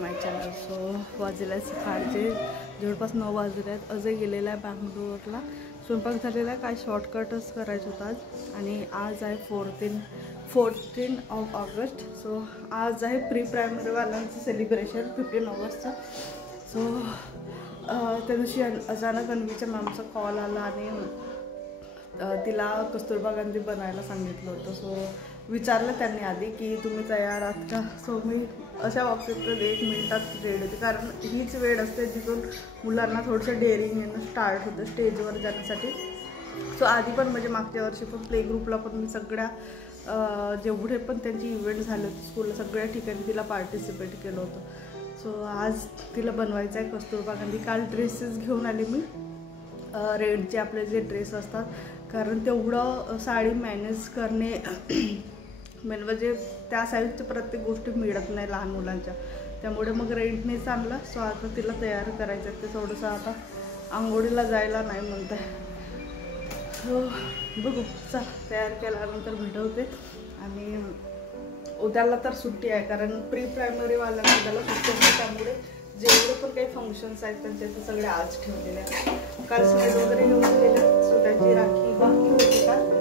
माय channel. So वाजले आहेत सकाळचे जवळपास 9 वाजले आहेत. अजय गेलेला आहे बँगलोरला. स्वयंपाक झालेला आहे, काय शॉर्टकटच करायचं होतं आज. आणि आज आहे 14 ऑफ ऑगस्ट. सो आज आहे प्री प्रायमरीवाल्यांचं सेलिब्रेशन 15 ऑगस्टचं. सो त्या दिवशी अचानक अन्वीच्या मॅमचा कॉल आला आणि तिला कस्तुरबा गांधी बनायला सांगितलं होतं. सो विचारलं त्यांनी आधी की तुम्ही तयार आहात का. सो मी अशा बाबतीत तर 1 मिनिटात रेडी होते, कारण हीच वेळ असते जिथून मुलांना थोडंसं डेअरिंग येणं स्टार्ट होतं स्टेजवर जाण्यासाठी. सो आधी पण म्हणजे मागच्या वर्षी पण प्ले ग्रुपला पण मी सगळ्या जेवढे पण त्यांची इव्हेंट झाले होते स्कूलला सगळ्या ठिकाणी तिला पार्टिसिपेट केलं होतं. सो आज तिला बनवायचं आहे कस्तुरबा गांधी. काल ड्रेसेस घेऊन आले मी, रेडचे आपले जे ड्रेस असतात, कारण तेवढं साडी मॅनेज करणे म्हणजे त्या साईजच्या प्रत्येक गोष्टी मिळत नाही लहान मुलांच्या, त्यामुळे मग रेंटने चांगलं. सो आता तिला तयार करायचं आहे. ते थोडंसं आता आंघोळीला जायला नाही म्हणत आहे. सो बघू, तयार केल्यानंतर भेटवते. आणि उद्याला तर सुट्टी आहे, कारण प्री प्रायमरीवाल्यांना उद्याला सुट्टी आहे, त्यामुळे जेवढे पण काही फंक्शन्स आहेत त्यांचे ते सगळे आज ठेवलेले आहेत. काल स्वेट वगैरे घेऊन गेले, सो त्याची राखी बाकी होती का.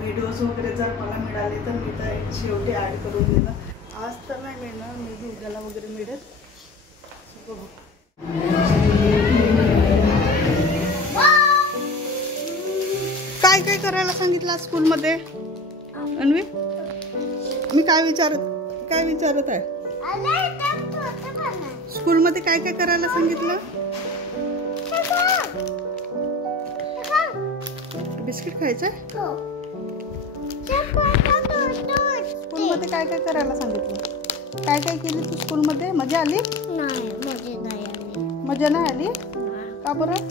व्हिडिओज वगैरे जर मला मिळाले तर मी तर शेवटी ॲड करून देणं. आज तर नाही मिळणार, मी उद्याला वगैरे मिळेल. बघू. काय काय करायला सांगितलं स्कूलमध्ये अन्वी? मी काय विचारत आहे स्कूलमध्ये काय काय करायला सांगितलं? बिस्किट खायचं? स्कूलमध्ये काय काय करायला सांगितलं? काय काय केली तू स्कूलमध्ये? मजा आली? मजा नाही आली? का बरं?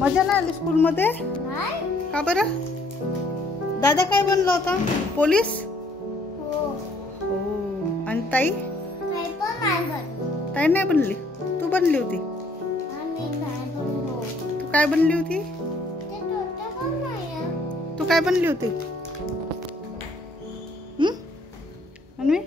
मजा नाही आली स्कूलमध्ये? का बरं? दादा काय बनला होता? पोलीस? आणि ताई? ताई नाही बनली, तू बनली होती. तू काय बनली होती? तू काय बनली होती? अन्वी?